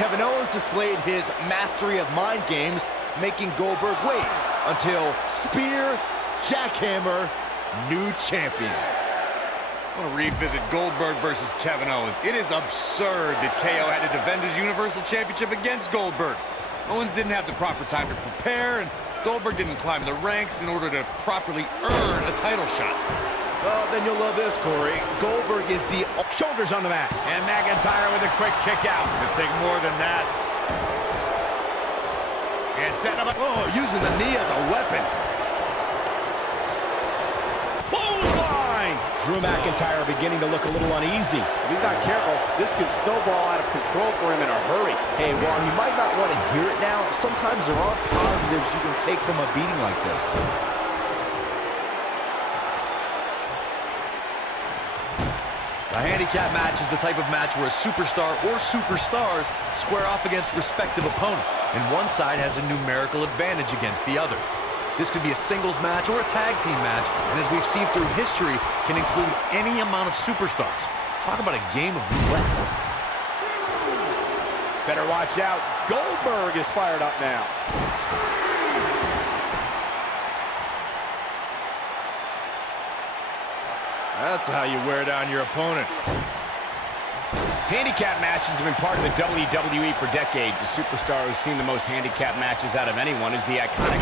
Kevin Owens displayed his mastery of mind games, making Goldberg wait until spear, jackhammer, new champion. I want to revisit Goldberg versus Kevin Owens. It is absurd that KO had to defend his Universal Championship against Goldberg. Owens didn't have the proper time to prepare, and Goldberg didn't climb the ranks in order to properly earn a title shot. Well, then you'll love this, Corey. Goldberg is the shoulders on the mat. And McIntyre with a quick kick out. It'll take more than that. And setting up, using the knee as a weapon. Clothesline! Drew McIntyre beginning to look a little uneasy. If he's not careful, this could snowball out of control for him in a hurry. Hey, while he might not want to hear it now, sometimes there are positives you can take from a beating like this. A handicap match is the type of match where a superstar or superstars square off against respective opponents, and one side has a numerical advantage against the other. This could be a singles match or a tag team match, and as we've seen through history, can include any amount of superstars. Talk about a game of roulette. Better watch out. Goldberg is fired up now. That's how you wear down your opponent. Handicap matches have been part of the WWE for decades. The superstar who's seen the most handicap matches out of anyone is the iconic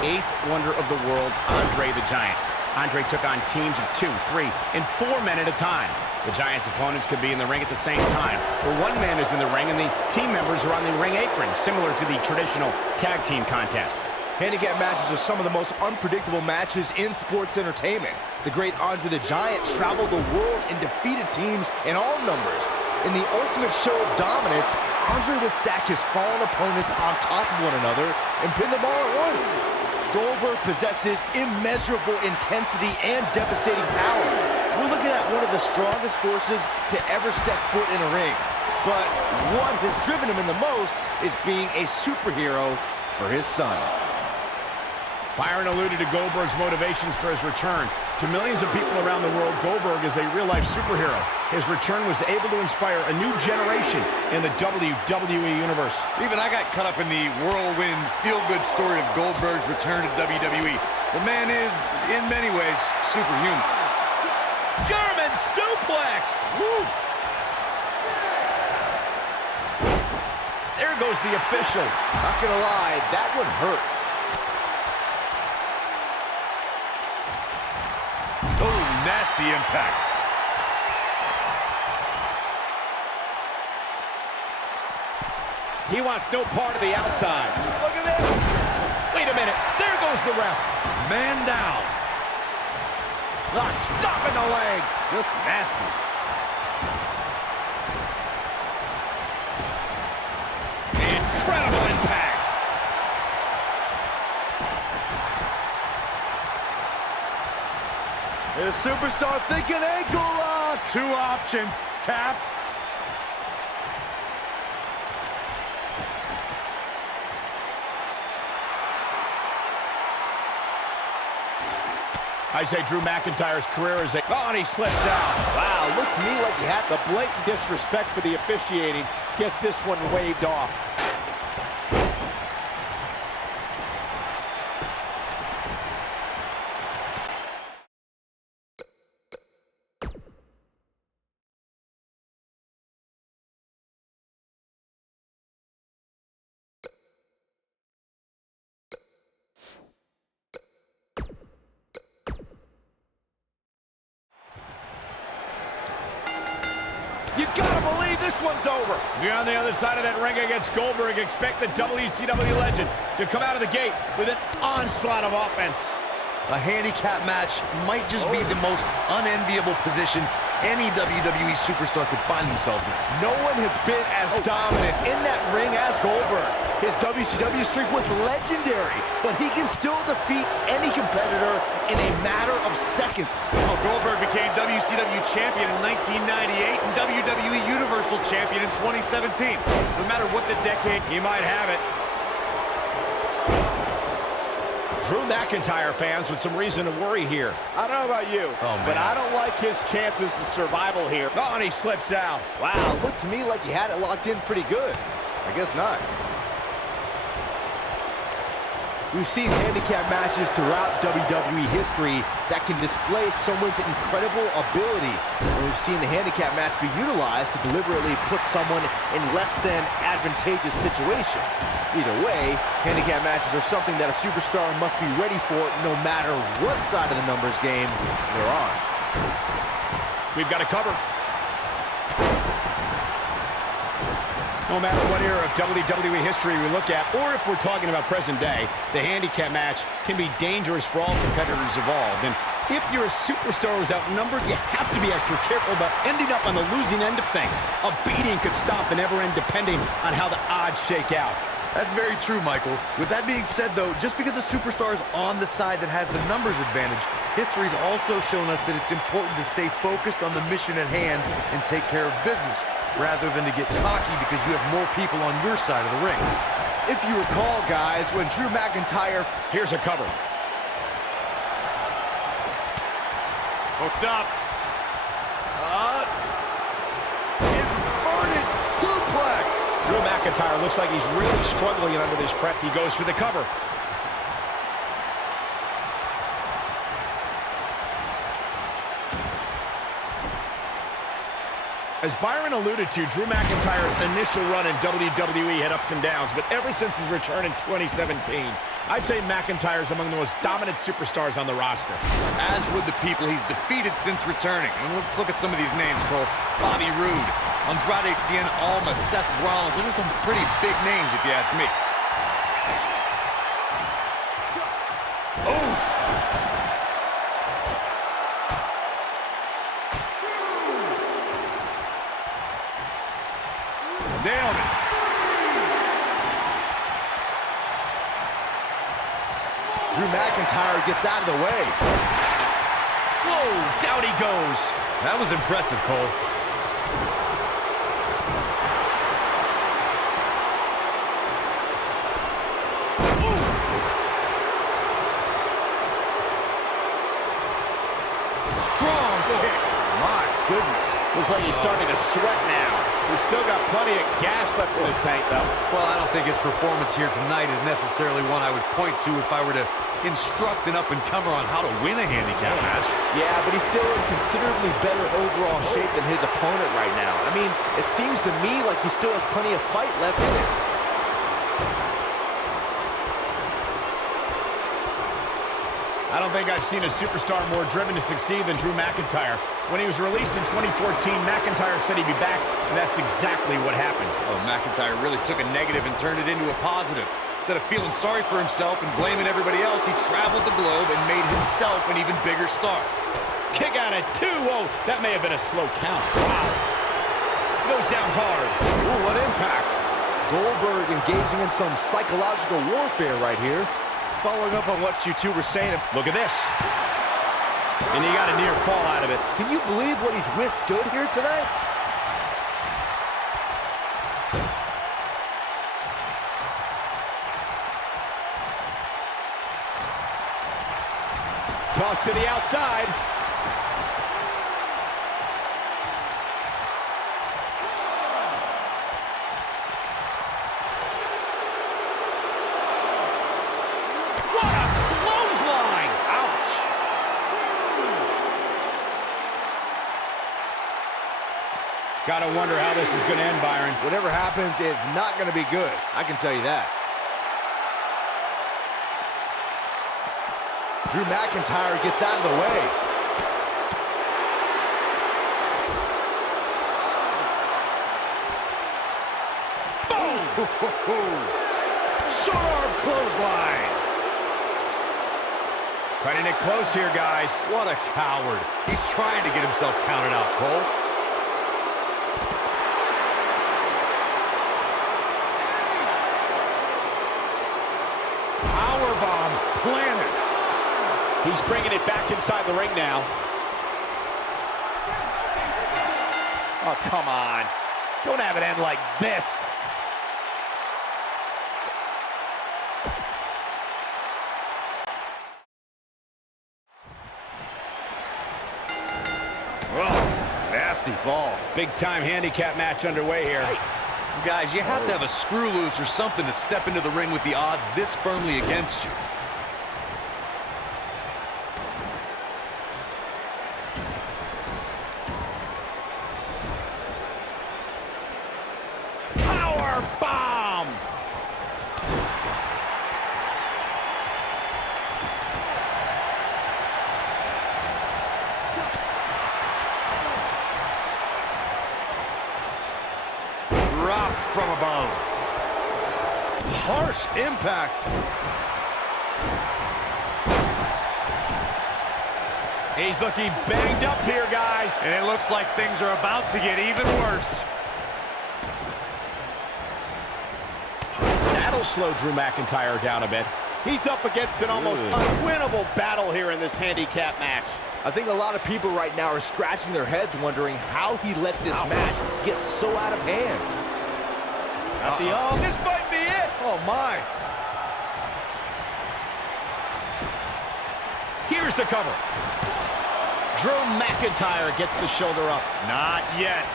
eighth wonder of the world, Andre the Giant. Andre took on teams of 2, 3, and 4 men at a time. The Giant's opponents could be in the ring at the same time, where one man is in the ring and the team members are on the ring apron, similar to the traditional tag team contest. Handicap matches are some of the most unpredictable matches in sports entertainment. The great Andre the Giant traveled the world and defeated teams in all numbers. In the ultimate show of dominance, Andre would stack his fallen opponents on top of one another and pin them all at once. Goldberg possesses immeasurable intensity and devastating power. We're looking at one of the strongest forces to ever step foot in a ring. But what has driven him in the most is being a superhero for his son. Byron alluded to Goldberg's motivations for his return. To millions of people around the world, Goldberg is a real-life superhero. His return was able to inspire a new generation in the WWE Universe. Even I got caught up in the whirlwind, feel-good story of Goldberg's return to WWE. The man is, in many ways, superhuman. German suplex! Woo. There goes the official. Not gonna lie, that would hurt. Oh, nasty impact. He wants no part of the outside. Look at this! Wait a minute. There goes the ref. Man down. Stop in the leg! Just nasty. Incredible impact. The superstar thinking ankle lock! 2 options. Tap. I say Drew McIntyre's career is a... Oh, and he slips out. Wow, looked to me like he had The blatant disrespect for the officiating gets this one waved off. You gotta believe this one's over. You're on the other side of that ring against Goldberg. Expect the WCW legend to come out of the gate with an onslaught of offense. A handicap match might just be the most unenviable position any WWE superstar could find themselves in. No one has been as dominant in that ring as Goldberg. His WCW streak was legendary, but he can still defeat any competitor in a matter of seconds. Well, Goldberg became WCW champion in 1998 and WWE Universal champion in 2017. No matter what the decade, He might have it. Drew McIntyre fans with some reason to worry here. I don't know about you, but I don't like his chances of survival here. Oh, and he slips out. Wow, looked to me like he had it locked in pretty good. I guess not. We've seen handicap matches throughout WWE history that can display someone's incredible ability. And we've seen the handicap match be utilized to deliberately put someone in less than advantageous situation. Either way, handicap matches are something that a superstar must be ready for no matter what side of the numbers game they're on. We've got a cover. No matter what era of WWE history we look at, or if we're talking about present day, the handicap match can be dangerous for all competitors involved. And if you're a superstar who's outnumbered, you have to be extra careful about ending up on the losing end of things. A beating could stop and never end depending on how the odds shake out. That's very true, Michael. With that being said, though, just because a superstar is on the side that has the numbers advantage, history's also shown us that it's important to stay focused on the mission at hand and take care of business, rather than to get cocky because you have more people on your side of the ring. If you recall, guys, when Drew McIntyre... Here's a cover. Hooked up. Inverted suplex! Drew McIntyre looks like he's really struggling under this prep. He goes for the cover. As Byron alluded to, Drew McIntyre's initial run in WWE had ups and downs, but ever since his return in 2017, I'd say McIntyre's among the most dominant superstars on the roster. As would the people he's defeated since returning. And let's look at some of these names, Cole. Bobby Roode, Andrade Cien Almas, Seth Rollins. Those are some pretty big names, if you ask me. Oh! Nailed it. Drew McIntyre gets out of the way. Whoa, down he goes. That was impressive, Cole. Strong kick. My goodness. Looks like he's starting to sweat now. He's still got plenty of gas left in his tank, though. Well, I don't think his performance here tonight is necessarily one I would point to if I were to instruct an up-and-comer on how to win a handicap match. Yeah, but he's still in considerably better overall shape than his opponent right now. I mean, it seems to me like he still has plenty of fight left in him. I don't think I've seen a superstar more driven to succeed than Drew McIntyre. When he was released in 2014, McIntyre said he'd be back, and that's exactly what happened. Oh, McIntyre really took a negative and turned it into a positive. Instead of feeling sorry for himself and blaming everybody else, he traveled the globe and made himself an even bigger star. Kick out at 2. Whoa, that may have been a slow count. Wow. Goes down hard. Ooh, what impact. Goldberg engaging in some psychological warfare right here. Following up on what you two were saying. Look at this. And he got a near fall out of it. Can you believe what he's withstood here tonight? Toss to the outside. What a clothesline! Ouch! Gotta wonder how this is gonna end, Byron. Whatever happens, it's not going to be good. I can tell you that. Drew McIntyre gets out of the way. Boom! Short arm clothesline. Cutting it close here, guys. What a coward. He's trying to get himself counted out, Cole. Powerbomb planted. He's bringing it back inside the ring now. Oh, come on. Don't have it end like this. Oh, nasty fall. Big time handicap match underway here. Yikes. Guys, you have to have a screw loose or something to step into the ring with the odds this firmly against you. Power bomb! Dropped from above. Harsh impact. He's looking banged up here, guys. And it looks like things are about to get even worse. That'll slow Drew McIntyre down a bit. He's up against an almost unwinnable battle here in this handicap match. I think a lot of people right now are scratching their heads wondering how he let this match get so out of hand. This might be it. Oh, my. Here's the cover. Drew McIntyre gets the shoulder up. Not yet.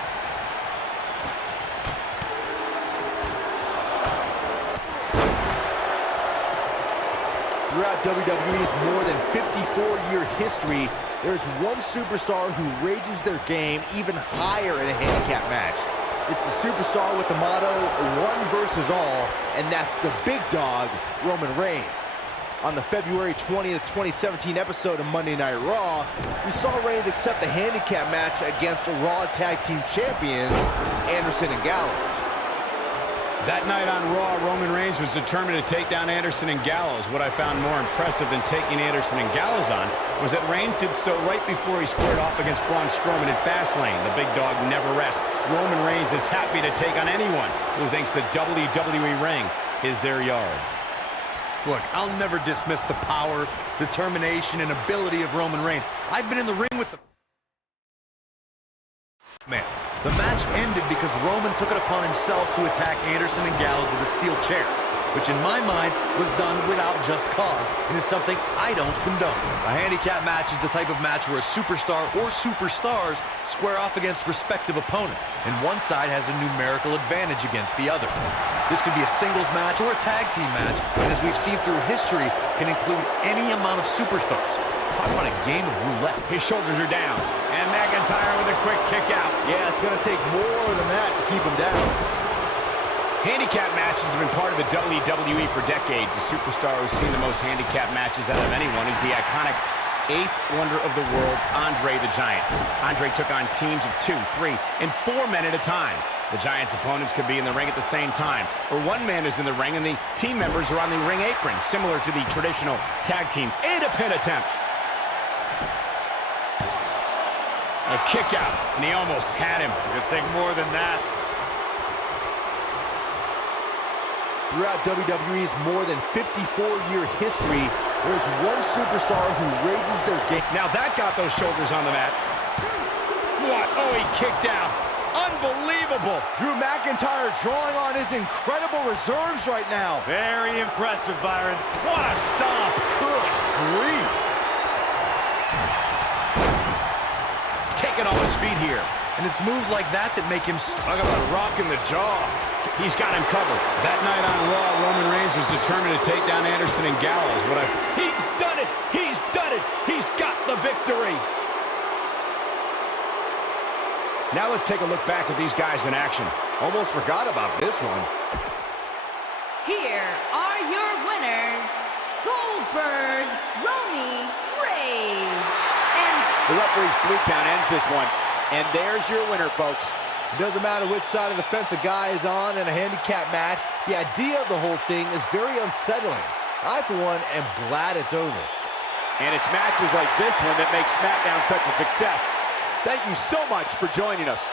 Throughout WWE's more than 54-year history, there's one superstar who raises their game even higher in a handicap match. It's the superstar with the motto, one versus all, and that's the big dog, Roman Reigns. On the February 20th, 2017 episode of Monday Night Raw, we saw Reigns accept the handicap match against Raw Tag Team Champions, Anderson and Gallows. That night on Raw, Roman Reigns was determined to take down Anderson and Gallows. What I found more impressive than taking Anderson and Gallows on was that Reigns did so right before he squared off against Braun Strowman in Fastlane. The big dog never rests. Roman Reigns is happy to take on anyone who thinks the WWE ring is their yard. Look, I'll never dismiss the power, determination, and ability of Roman Reigns. I've been in the ring with the man. The match ended because Roman took it upon himself to attack Anderson and Gallows with a steel chair, which in my mind was done without just cause and is something I don't condone. A handicap match is the type of match where a superstar or superstars square off against respective opponents, and one side has a numerical advantage against the other. This could be a singles match or a tag team match, and as we've seen through history, can include any amount of superstars. Talk about a game of roulette. His shoulders are down, and McIntyre with a quick kick out. Yeah, it's going to take more than that to keep him down. Handicap matches have been part of the WWE for decades. The superstar who's seen the most handicap matches out of anyone is the iconic eighth wonder of the world, Andre the Giant. Andre took on teams of 2, 3, and 4 men at a time. The Giant's opponents could be in the ring at the same time, or one man is in the ring and the team members are on the ring apron, similar to the traditional tag team. And a pin attempt. A kick out, and he almost had him. It'll take more than that. Throughout WWE's more than 54-year history, there's one superstar who raises their game. Now that got those shoulders on the mat. What? Oh, he kicked out. Unbelievable. Drew McIntyre drawing on his incredible reserves right now. Very impressive, Byron. What a stomp. Good grief. Taking off his feet here. And it's moves like that that make him Talk about rocking the jaw. He's got him covered. That night on Raw, Roman Reigns was determined to take down Anderson and Gallows. He's done it! He's done it! He's got the victory! Now let's take a look back at these guys in action. Almost forgot about this one. Here are your winners, Goldberg, Romy, Rage, and The referee's 3 count ends this one. And there's your winner, folks. It doesn't matter which side of the fence a guy is on in a handicap match. The idea of the whole thing is very unsettling. I, for one, am glad it's over. And it's matches like this one that make SmackDown such a success. Thank you so much for joining us.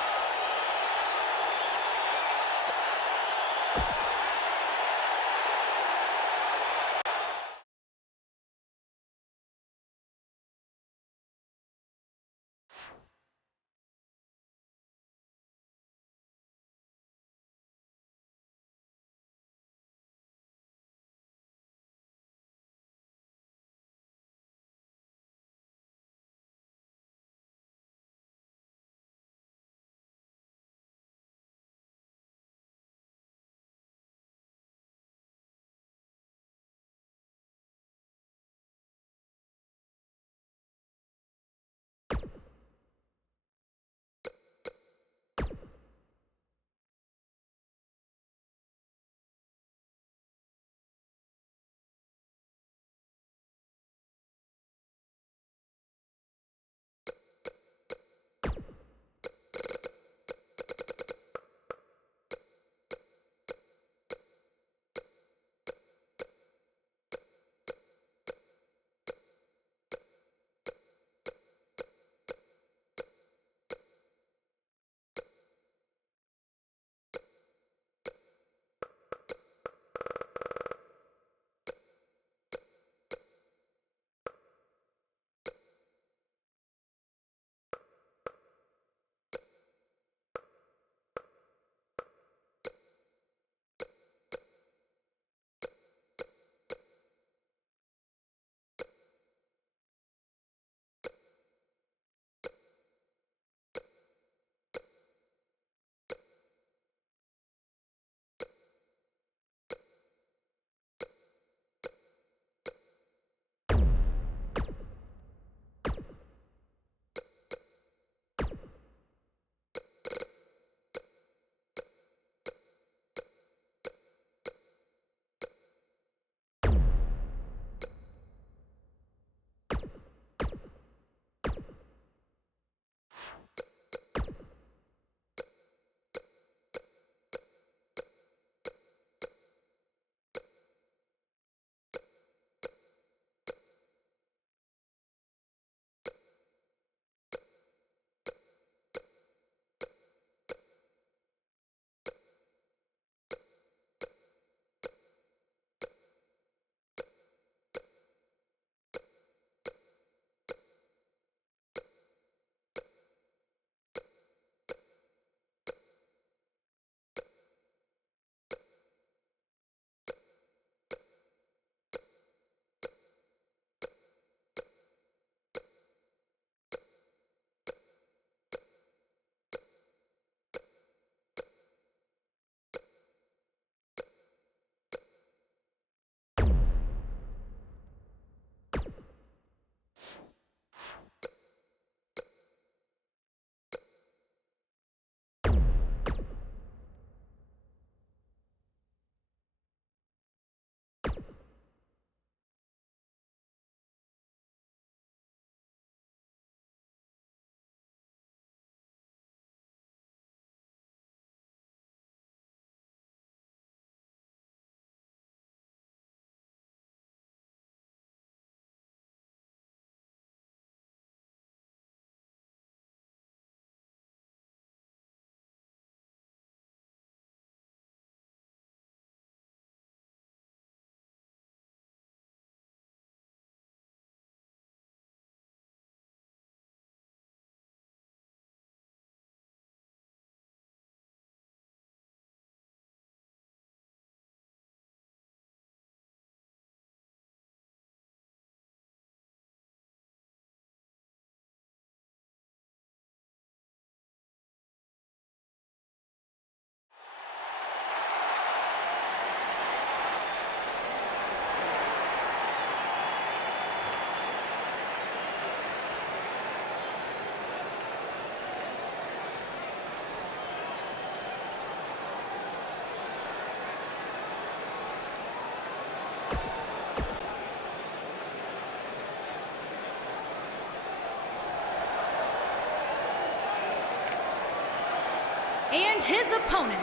And his opponents,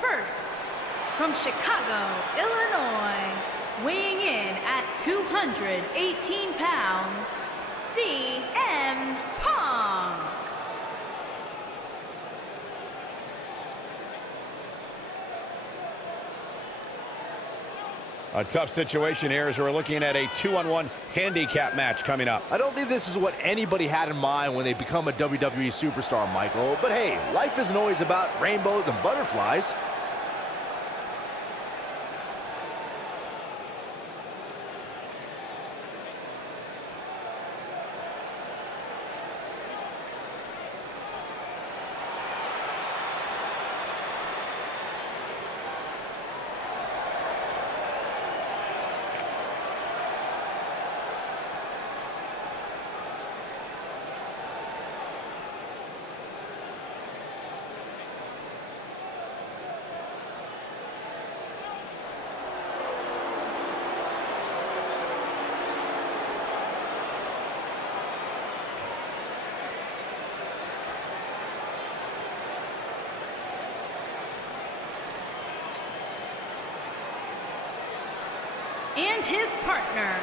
first, from Chicago, Illinois, weighing in at 218 pounds, CM Punk. A tough situation here as we're looking at a 2-on-1 handicap match coming up. I don't think this is what anybody had in mind when they become a WWE superstar, Michael. But hey, life isn't always about rainbows and butterflies. And his partner,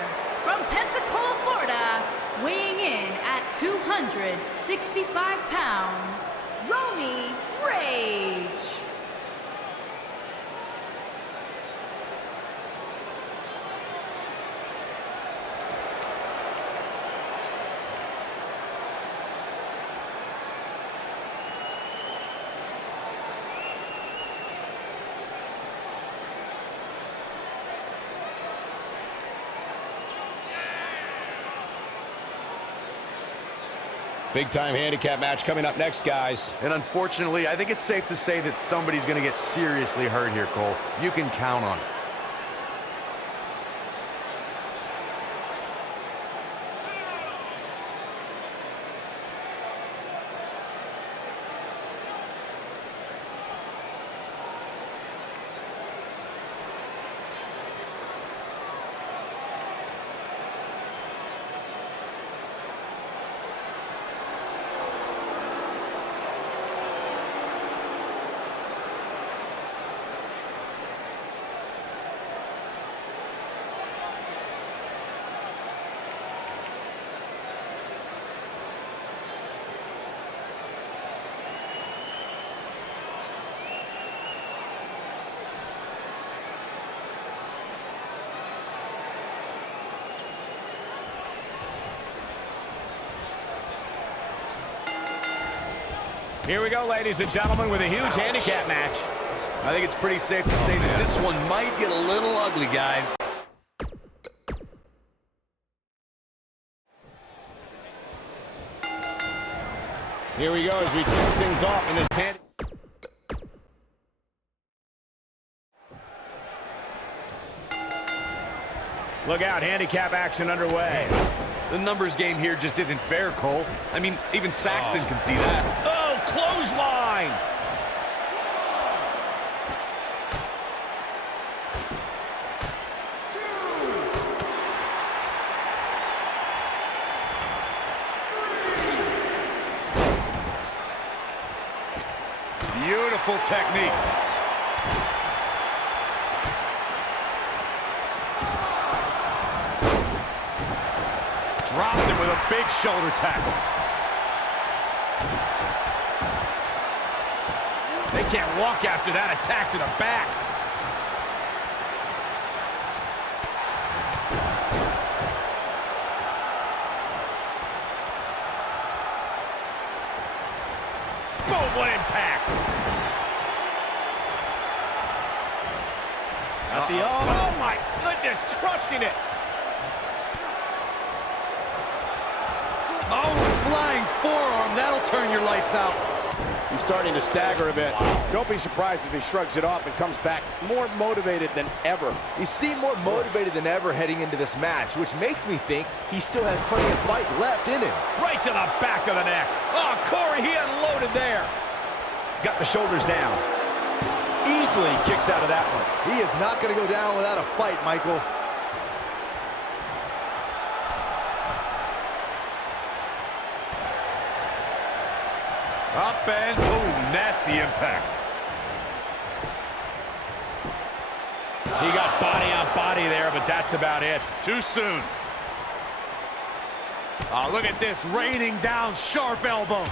from Pensacola, Florida, weighing in at 265 pounds, Romy Rage. Big-time handicap match coming up next, guys. And unfortunately, I think it's safe to say that somebody's going to get seriously hurt here, Cole. You can count on it. Here we go, ladies and gentlemen, with a huge handicap match. I think it's pretty safe to say that this one might get a little ugly, guys. Here we go as we kick things off in this hand. Look out, handicap action underway. The numbers game here just isn't fair, Cole. I mean, even Saxton can see that. Oh, clothesline! Beautiful technique. Dropped him with a big shoulder tackle. They can't walk after that attack to the back. Boom, what impact. At the oh my goodness, crushing it. Oh, flying forearm. That'll turn your lights out. He's starting to stagger a bit. Wow. Don't be surprised if he shrugs it off and comes back more motivated than ever. You seem more motivated than ever heading into this match, which makes me think he still has plenty of fight left in him. Right to the back of the neck. Oh, Corey, he unloaded there. Got the shoulders down. easily kicks out of that one. He is not going to go down without a fight, Michael. Up and, ooh, nasty impact. He got body on body there, but that's about it. Too soon. Oh, look at this, raining down sharp elbow.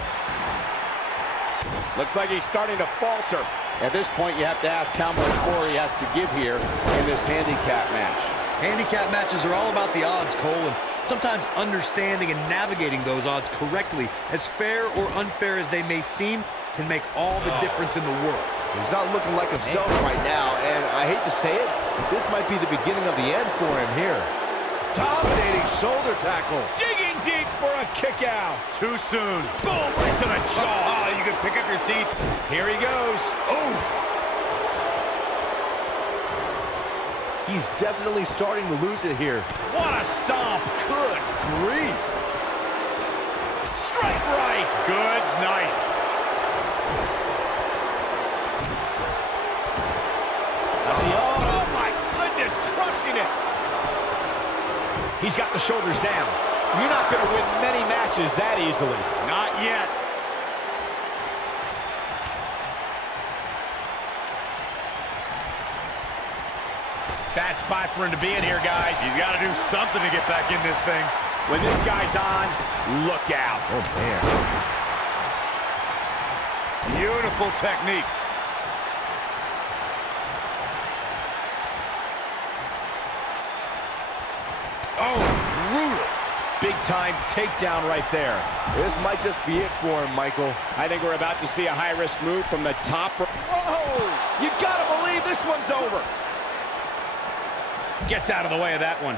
Looks like he's starting to falter. At this point, you have to ask how much more he has to give here in this handicap match. Handicap matches are all about the odds, Cole, and sometimes understanding and navigating those odds correctly, as fair or unfair as they may seem, can make all the difference in the world. He's not looking like himself right now, and I hate to say it, this might be the beginning of the end for him here. Dominating shoulder tackle. Digging deep for a kick out. Too soon. Boom, right to the jaw. Oh, you can pick up your teeth. Here he goes. Oof. He's definitely starting to lose it here. What a stomp. Good grief. Straight right. Good night. Oh, my goodness, crushing it. He's got the shoulders down. You're not going to win many matches that easily. Not yet. Bad spot for him to be in here, guys. He's got to do something to get back in this thing. When this guy's on, look out. Oh, man. Beautiful technique. Oh, brutal. Big-time takedown right there. This might just be it for him, Michael. I think we're about to see a high-risk move from the top. Whoa! You got to believe this one's over. Gets out of the way of that one.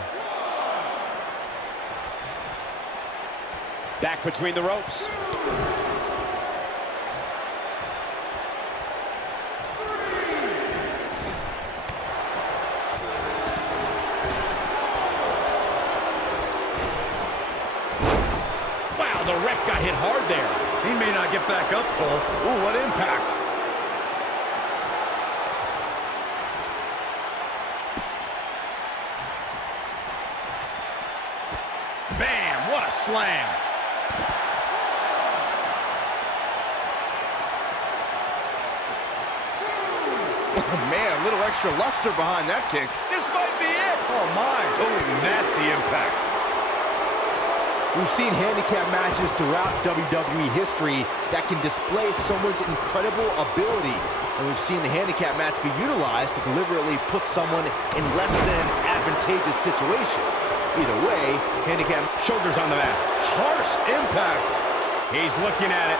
Back between the ropes. Wow, the ref got hit hard there. He may not get back up, Cole. Ooh, what impact. Bam, what a slam. Oh, man, a little extra luster behind that kick. This might be it. Oh, my. Oh, nasty impact. We've seen handicap matches throughout WWE history that can display someone's incredible ability. And we've seen the handicap match be utilized to deliberately put someone in less than advantageous situation. Either way, handicap Shoulders on the mat. harsh impact. He's looking at it.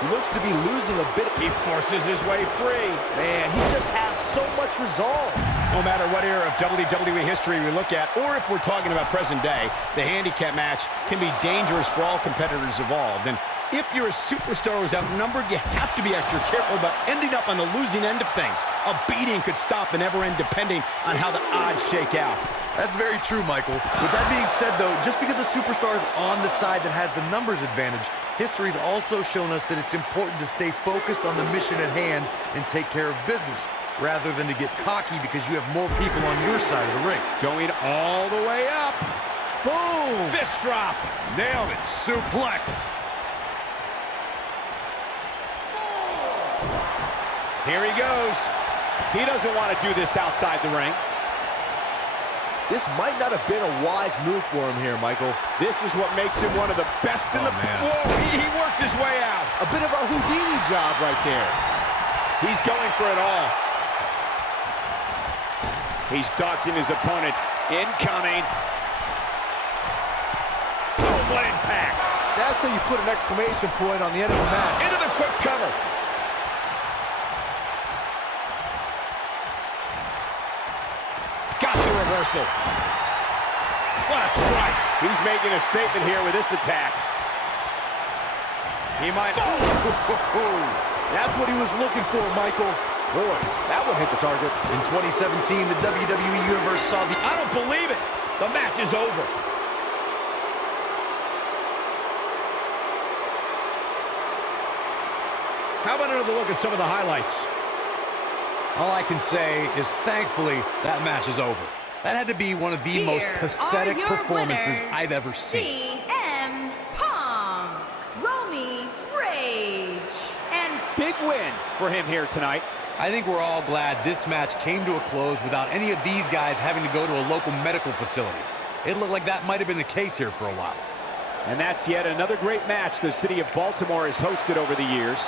He looks to be losing a bit. He forces his way free. Man, he just has so much resolve. No matter what era of WWE history we look at, or if we're talking about present day, the handicap match can be dangerous for all competitors involved. And if you're a superstar who's outnumbered, you have to be extra careful about ending up on the losing end of things. A beating could stop and never end depending on how the odds shake out. That's very true, Michael. With that being said, though, just because a superstar is on the side that has the numbers advantage, history's also shown us that it's important to stay focused on the mission at hand and take care of business, rather than to get cocky because you have more people on your side of the ring. Going all the way up. Boom! Fist drop. Nailed it. Suplex. Here he goes. He doesn't want to do this outside the ring. This might not have been a wise move for him here, Michael. This is what makes him one of the best in the... man. Whoa, he works his way out. A bit of a Houdini job right there. He's going for it all. He's stalking his opponent. Incoming. Oh, what impact. That's how you put an exclamation point on the end of the match. Into the quick cover. Got the reversal. What a strike. He's making a statement here with this attack. He might... That's what he was looking for, Michael. Boy, that one hit the target. In 2017, the WWE Universe saw the... I don't believe it. The match is over. How about another look at some of the highlights? All I can say is thankfully that match is over. That had to be one of the most pathetic performances I've ever seen. CM Punk, Romy Rage, and Big win for him here tonight. I think we're all glad this match came to a close without any of these guys having to go to a local medical facility. It looked like that might have been the case here for a while. And that's yet another great match the city of Baltimore has hosted over the years.